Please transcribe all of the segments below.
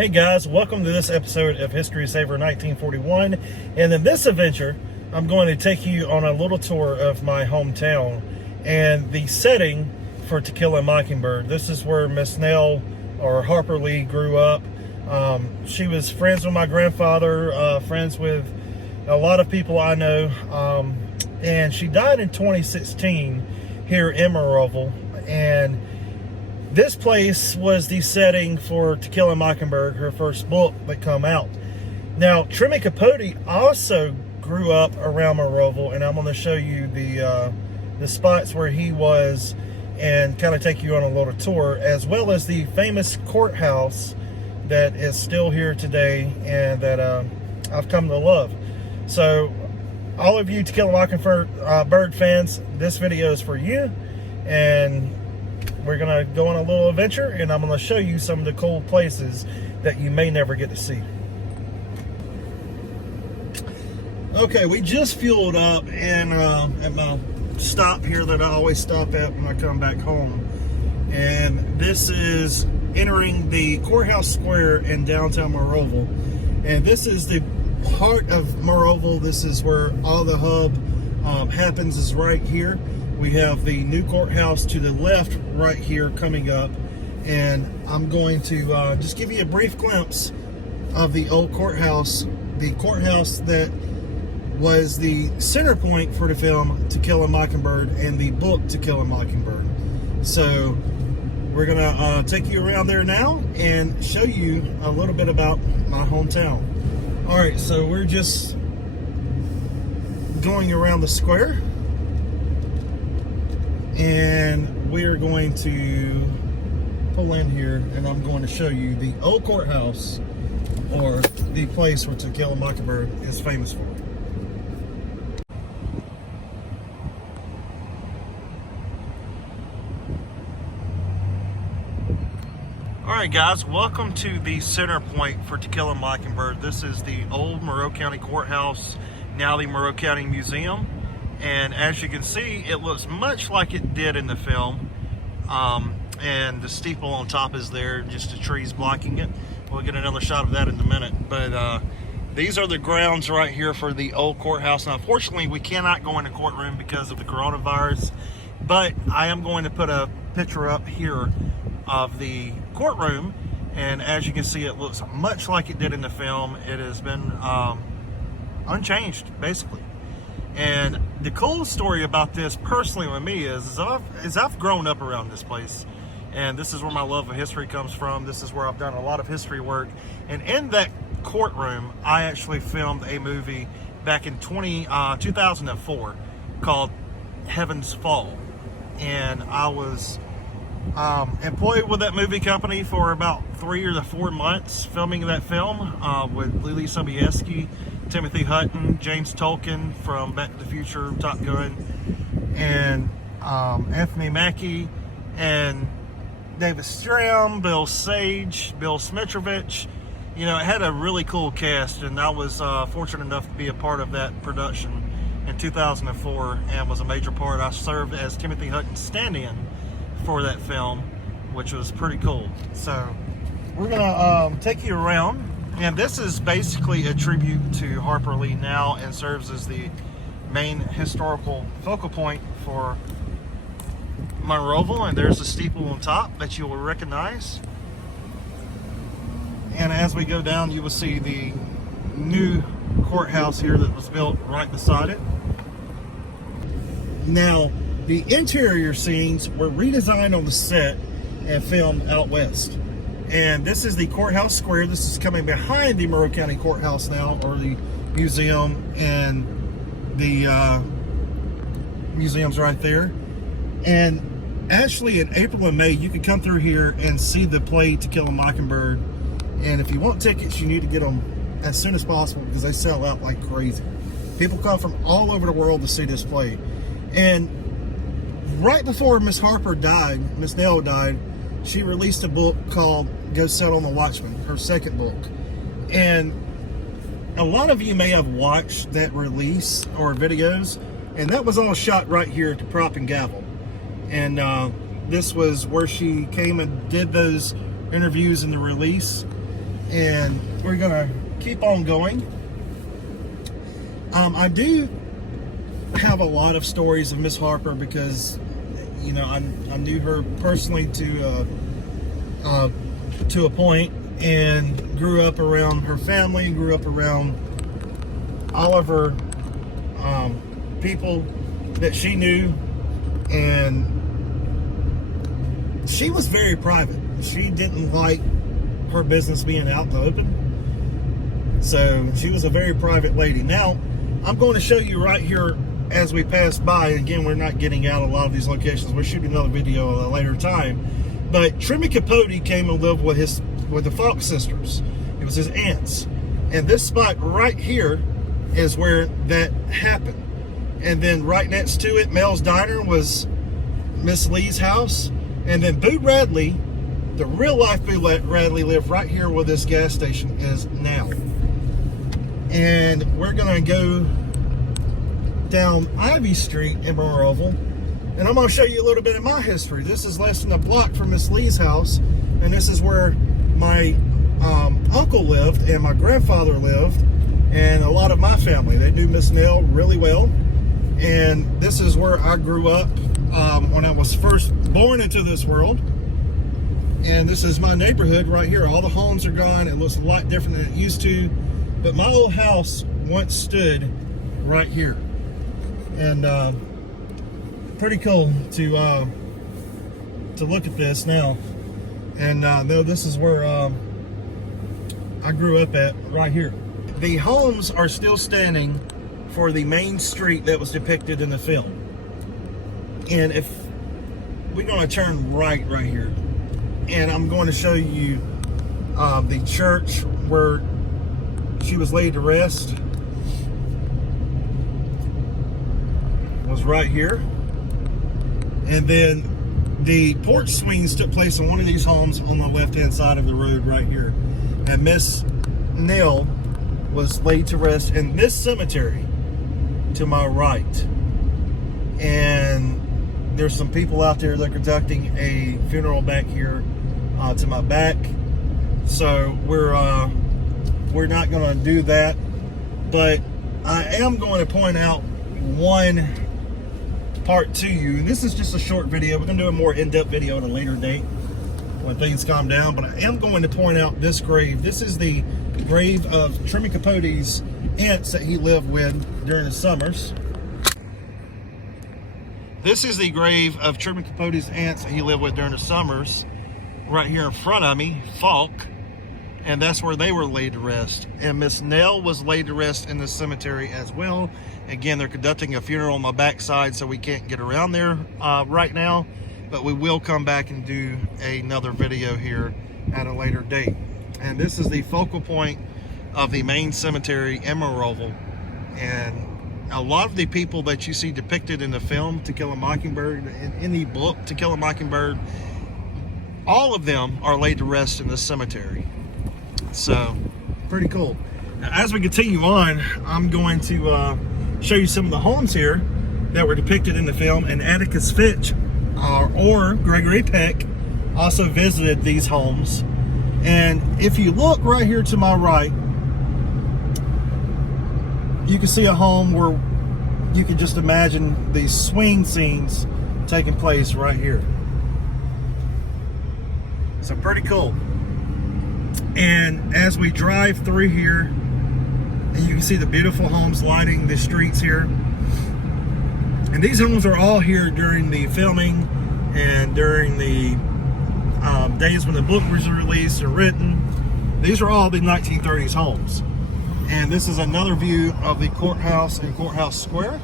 Hey guys, welcome to this episode of History Saver 1941. And in this adventure, I'm going to take you on a little tour of my hometown and the setting for To Kill a Mockingbird. This is where Miss Nell, or Harper Lee, grew up. She was friends with my grandfather, friends with a lot of people I know. And she died in 2016 here in Monroeville. And this place was the setting for To Kill a Mockingbird, her first book that come out. Now, Truman Capote also grew up around Monroeville, and I'm going to show you the spots where he was and kind of take you on a little tour, as well as the famous courthouse that is still here today and that I've come to love. So, all of you To Kill a Mockingbird fans, this video is for you, and we're going to go on a little adventure, and I'm going to show you some of the cool places that you may never get to see. Okay, we just fueled up and at my stop here that I always stop at when I come back home. And this is entering the courthouse square in downtown Monroeville. And this is the heart of Monroeville. This is where all the hub happens, is right here. We have the new courthouse to the left right here coming up, and I'm going to just give you a brief glimpse of the old courthouse, the courthouse that was the center point for the film To Kill a Mockingbird and the book To Kill a Mockingbird. So we're gonna take you around there now and show you a little bit about my hometown. All right, so we're just going around the square, and we are going to pull in here, and I'm going to show you the old courthouse, or the place where To Kill a Mockingbird is famous for. Alright guys, welcome to the center point for To Kill a Mockingbird. This is the old Monroe County Courthouse, now the Monroe County Museum. And as you can see, it looks much like it did in the film. And the steeple on top is there, just the trees blocking it. We'll get another shot of that in a minute. But these are the grounds right here for the old courthouse. Now, unfortunately, we cannot go in the courtroom because of the coronavirus. But I am going to put a picture up here of the courtroom. And as you can see, it looks much like it did in the film. It has been unchanged, basically. And the cool story about this personally with me is I've grown up around this place, and this is where my love of history comes from. This is where I've done a lot of history work. And in that courtroom, I actually filmed a movie back in 2004 called Heaven's Fall. And I was employed with that movie company for about 3 or 4 months filming that film with Lily Sobieski, Timothy Hutton, James Tolkien from Back to the Future, Top Gun, and Anthony Mackie, and David Stram, Bill Sage, Bill Smitrovich. You know, it had a really cool cast, and I was fortunate enough to be a part of that production in 2004 and was a major part. I served as Timothy Hutton's stand-in for that film, which was pretty cool. So we're gonna take you around. And this is basically a tribute to Harper Lee now, and serves as the main historical focal point for Monroeville. And there's the steeple on top that you will recognize. And as we go down, you will see the new courthouse here that was built right beside it. Now, the interior scenes were redesigned on the set and filmed out west. And this is the courthouse square. This is coming behind the Monroe County Courthouse now, or the museum, and the museum's right there. And actually in April and May, you can come through here and see the play To Kill a Mockingbird. And if you want tickets, you need to get them as soon as possible, because they sell out like crazy. People come from all over the world to see this play. And right before Miss Harper died, Miss Nell died, she released a book called Go Set on the Watchman, her second book. And a lot of you may have watched that release or videos, and that was all shot right here at the Prop and Gavel. And this was where she came and did those interviews in the release. and we're gonna keep on going. I do have a lot of stories of Miss Harper because, you know, I knew her personally to a point, and grew up around her family, grew up around all of her people that she knew, and she was very private. She didn't like her business being out in the open, so she was a very private lady. Now, I'm going to show you right here as we pass by. Again, we're not getting out a lot of these locations. We'll shoot another video at a later time. But Trimmy Capote came and lived with the Falk sisters. It was his aunts. And this spot right here is where that happened. And then right next to it, Mel's Diner, was Miss Lee's house. And then Boo Radley, the real life Boo Radley, lived right here where this gas station is now. And we're gonna go down Ivy Street in Monroeville, and I'm gonna show you a little bit of my history. This is less than a block from Miss Lee's house, and this is where my uncle lived and my grandfather lived, and a lot of my family. They knew Miss Nell really well, and this is where I grew up when I was first born into this world. And this is my neighborhood right here. All the homes are gone. It looks a lot different than it used to. But my old house once stood right here, and pretty cool to look at this now. And no, this is where I grew up at, right here. The homes are still standing for the main street that was depicted in the film. And if we're going to turn right here, and I'm going to show you the church where she was laid to rest, was right here. And then the porch swings took place in one of these homes on the left hand side of the road right here. And Miss Nell was laid to rest in this cemetery to my right. And there's some people out there that are conducting a funeral back here to my back. So we're not going to do that, but I am going to point out one part to you. And this is just a short video. We're going to do a more in-depth video at a later date when things calm down, but I am going to point out this grave. This is the grave of Trimmy Capote's aunts that he lived with during the summers. This is the grave of Trimmy Capote's aunts that he lived with during the summers. Right here in front of me, Falk. And that's where they were laid to rest. And Miss Nell was laid to rest in the cemetery as well. Again, they're conducting a funeral on my backside, so we can't get around there right now. But we will come back and do another video here at a later date. And this is the focal point of the main cemetery in Monroeville. And a lot of the people that you see depicted in the film To Kill a Mockingbird, in the book To Kill a Mockingbird, all of them are laid to rest in this cemetery. So, pretty cool. Now, as we continue on, I'm going to show you some of the homes here that were depicted in the film. And Atticus Finch or Gregory Peck also visited these homes. And if you look right here to my right, you can see a home where you can just imagine these swing scenes taking place right here. So pretty cool. And as we drive through here, and you can see the beautiful homes lining the streets here. And these homes are all here during the filming and during the days when the book was released and written. These are all the 1930s homes. And this is another view of the courthouse and Courthouse Square.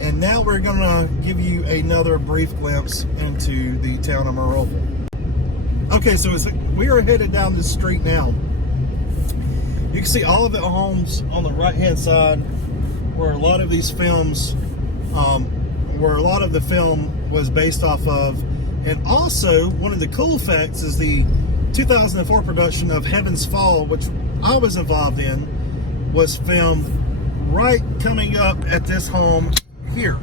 And now we're gonna give you another brief glimpse into the town of Monroeville. Okay, so we are headed down this street now. You can see all of the homes on the right-hand side where a lot of these films, where a lot of the film was based off of. And also, one of the cool facts is the 2004 production of Heaven's Fall, which I was involved in, was filmed right coming up at this home here.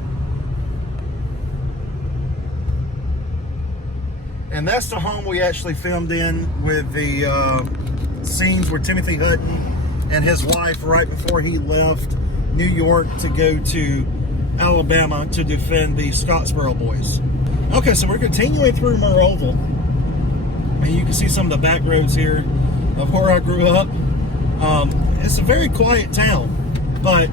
And that's the home we actually filmed in with the scenes where Timothy Hutton and his wife, right before he left New York to go to Alabama to defend the Scottsboro boys. Okay, so we're continuing through Monroeville, and you can see some of the back roads here of where I grew up. It's a very quiet town, but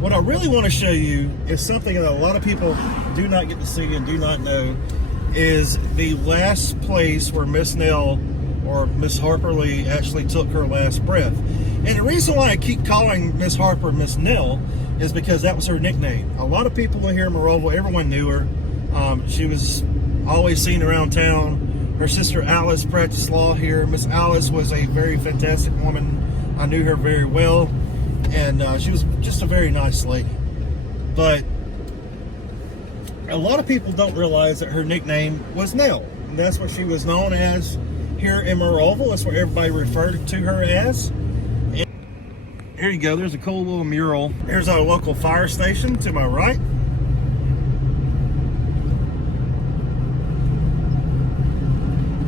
what I really want to show you is something that a lot of people do not get to see and do not know, is the last place where Miss Nell or Miss Harper Lee actually took her last breath. And the reason why I keep calling Miss Harper Miss Nell is because that was her nickname. A lot of people here in Monroeville, everyone knew her. She was always seen around town. Her sister Alice practiced law here. Miss Alice was a very fantastic woman. I knew her very well, and she was just a very nice lady. But a lot of people don't realize that her nickname was Nell, and that's what she was known as here in Monroeville. That's what everybody referred to her as. And here you go, there's a cool little mural. Here's our local fire station to my right.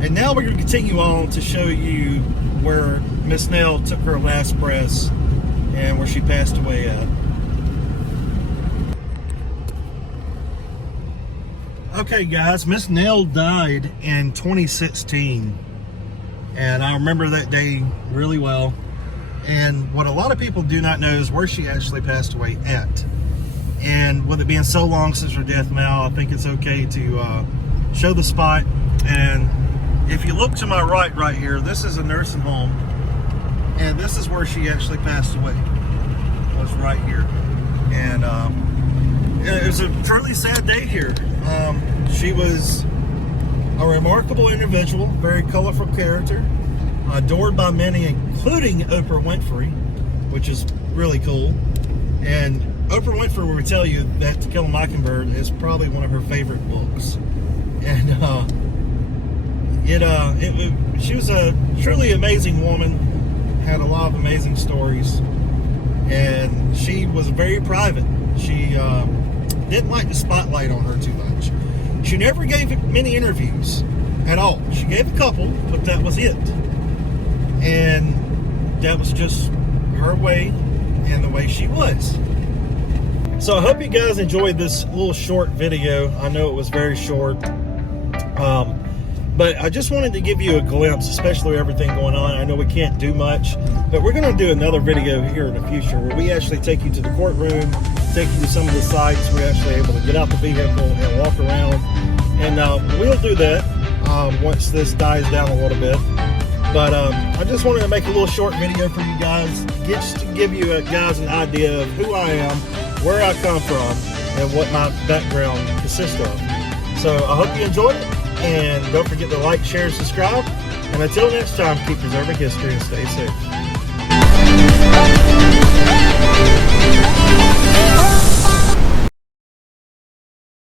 And now we're going to continue on to show you where Miss Nell took her last breaths and where she passed away at. Okay guys, Miss Nell died in 2016, and I remember that day really well. And what a lot of people do not know is where she actually passed away at. And with it being so long since her death now, I think it's okay to show the spot. And if you look to my right here, this is a nursing home, and this is where she actually passed away. It was right here. And it was a truly sad day here. She was a remarkable individual, very colorful character, adored by many, including Oprah Winfrey, which is really cool. And Oprah Winfrey will tell you that To Kill a Mockingbird is probably one of her favorite books. And she was a truly amazing woman, had a lot of amazing stories, and she was very private. She didn't like the spotlight on her too much. She never gave many interviews at all. She gave a couple, but that was it. And that was just her way and the way she was. So I hope you guys enjoyed this little short video. I know it was very short. But I just wanted to give you a glimpse, especially with everything going on. I know we can't do much, but we're going to do another video here in the future where we actually take you to the courtroom, take you to some of the sites. We're actually able to get out the vehicle and walk around. And we'll do that once this dies down a little bit. But I just wanted to make a little short video for you guys, just to give you guys an idea of who I am, where I come from, and what my background consists of. So I hope you enjoyed it. And don't forget to like, share, and subscribe. And until next time, keep preserving history and stay safe.